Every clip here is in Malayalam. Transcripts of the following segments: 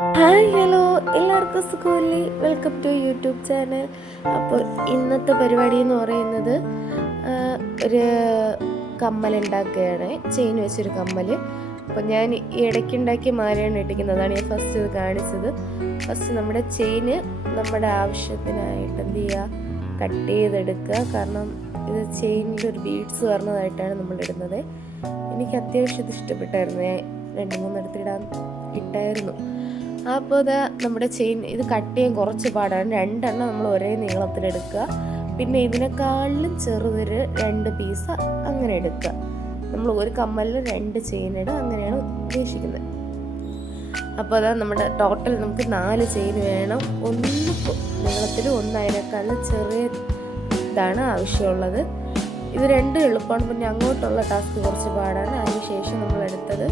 ഹായ് ഹലോ, എല്ലാവർക്കും സുഖമല്ലേ? Welcome to YouTube channel. അപ്പോൾ ഇന്നത്തെ പരിപാടി എന്ന് പറയുന്നത് ഒരു കമ്മൽ ഉണ്ടാക്കുകയാണ്, ചെയിൻ വെച്ചൊരു കമ്മൽ. അപ്പോൾ ഞാൻ ഈ ഇടയ്ക്കുണ്ടാക്കിയ മാലയാണ് ഇട്ടിരിക്കുന്നത്, അതാണ് ഞാൻ ഫസ്റ്റ് ഇത് കാണിച്ചത്. ഫസ്റ്റ് നമ്മുടെ ചെയിന് നമ്മുടെ ആവശ്യത്തിനായിട്ട് എന്ത് ചെയ്യുക, കട്ട് ചെയ്തെടുക്കുക. കാരണം ഇത് ചെയിനിൽ ഒരു ബീഡ്സ് പറഞ്ഞതായിട്ടാണ് നമ്മൾ ഇടുന്നത്. എനിക്ക് അത്യാവശ്യം ഇത് ഇഷ്ടപ്പെട്ടായിരുന്നു, ഞാൻ 2-3 ഇട്ടായിരുന്നു. അപ്പോൾ ഇത് നമ്മുടെ ചെയിൻ ഇത് കട്ട് ചെയ്യാൻ കുറച്ച് പാടാണ്. 2 എണ്ണം നമ്മൾ ഒരേ നീളത്തിലെടുക്കുക. പിന്നെ ഇതിനേക്കാളിലും ചെറുതൊരു 2 പീസ് അങ്ങനെ എടുക്കുക. നമ്മൾ ഒരു കമ്മലിൽ 2 ചെയിൻ ഇടുക, അങ്ങനെയാണ് ഉദ്ദേശിക്കുന്നത്. അപ്പോൾ അതാ നമ്മുടെ ടോട്ടൽ നമുക്ക് 4 ചെയിൻ വേണം. ഒന്ന് നീളത്തിലും ഒന്ന് അതിനേക്കാളും ചെറിയ ഇതാണ് ആവശ്യമുള്ളത്. ഇത് 2 എളുപ്പമാണ്, പിന്നെ അങ്ങോട്ടുള്ള ടാസ്ക് കുറച്ച് പാടാണ്. അതിനുശേഷം നമ്മൾ എടുത്തത്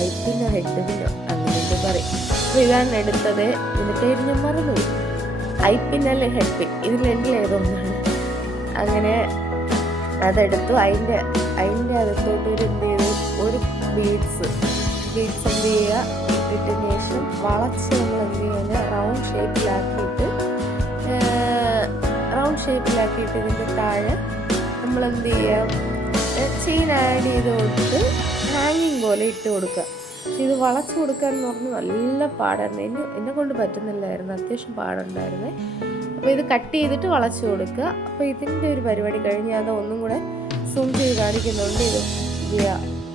ഐപ്പിനോ ഹെഡ്പിനോ അങ്ങനെയൊക്കെ പറയും. അപ്പോൾ ഇതാണ് എടുത്തത്. ഇതിൻ്റെ പേര് ഞാൻ മറന്നുപോയി. ഐപ്പിൻ അല്ലെ ഹെഡ്പിൻ, ഇതിൽ രണ്ടിലേതൊന്നാണ്. അങ്ങനെ അതെടുത്തു. അതിൻ്റെ അകത്തോട്ട് ഒരു എന്ത് ചെയ്തു, ഒരു ബീഡ്സ് എന്ത് ചെയ്യുക, ഇട്ടതിന് ശേഷം വളച്ച് നമ്മൾ എന്ത് ചെയ്യുക, റൗണ്ട് ഷേപ്പിലാക്കിയിട്ട് ഇതിൻ്റെ താഴെ നമ്മൾ എന്ത് ചെയ്യുക, ചെയിൻ ആഡ് ചെയ്ത് കൊടുത്ത് ഹാങ്ങിങ് പോലെ ഇട്ട് കൊടുക്കുക. പക്ഷെ ഇത് വളച്ച് കൊടുക്കുക എന്ന് പറഞ്ഞാൽ നല്ല പാടായിരുന്നു. എന്നെ കൊണ്ട് പറ്റുന്നില്ലായിരുന്നു, അത്യാവശ്യം പാടുണ്ടായിരുന്നേ. അപ്പോൾ ഇത് കട്ട് ചെയ്തിട്ട് വളച്ച് കൊടുക്കുക. അപ്പോൾ ഇതിൻ്റെ ഒരു പരിപാടി കഴിഞ്ഞ് അത് ഒന്നും കൂടെ സൂം ചെയ്ത് കാണിക്കുന്നുണ്ട്. ഇത്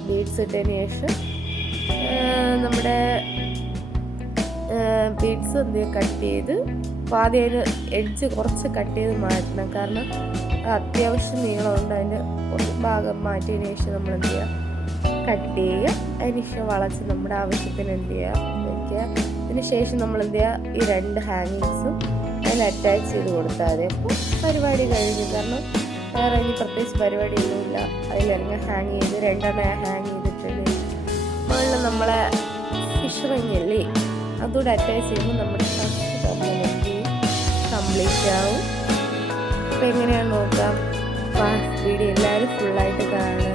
ബീഡ്സ് ഇട്ടതിന് ശേഷം നമ്മുടെ ബീഡ്സ് എന്ത് ചെയ്യുക, കട്ട് ചെയ്ത് ആദ്യം അതിന് എഡ്ജ് കുറച്ച് കട്ട് ചെയ്ത് മാറ്റണം. കാരണം അത്യാവശ്യം നീളമുണ്ട്, അതിൻ്റെ ഒരു ഭാഗം മാറ്റിയതിന് ശേഷം നമ്മൾ എന്ത് ചെയ്യുക, കട്ട് ചെയ്യുക. അതിന് ശേഷം വളച്ച് നമ്മുടെ ആവശ്യത്തിന് എന്ത് ചെയ്യുക വയ്ക്കുക. അതിന് ശേഷം നമ്മൾ എന്ത് ചെയ്യുക, ഈ 2 ഹാങ്ങിങ്സും അതിൽ അറ്റാച്ച് ചെയ്ത് കൊടുത്താൽ മതി. അപ്പോൾ പരിപാടി കഴിഞ്ഞു. കാരണം വേറെ ഇനി പ്രത്യേകിച്ച് പരിപാടിയൊന്നുമില്ല. അതിലിറങ്ങി ഹാങ് ചെയ്ത് 2 എണ്ണം ഹാങ് ചെയ്തിട്ടുണ്ട്. മുകളിൽ നമ്മളെ ഫിഷ് റിങ്ങല്ലേ, അതുകൂടെ അറ്റാച്ച് ചെയ്യുമ്പോൾ നമ്മുടെ ഫസ്റ്റ് കമ്മലെത്തി കംപ്ലീറ്റ് ആവും. അപ്പോൾ എങ്ങനെയാണ് നോക്കാം, വീഡിയോ എല്ലാവരും ഫുള്ളായിട്ട് കാണുക.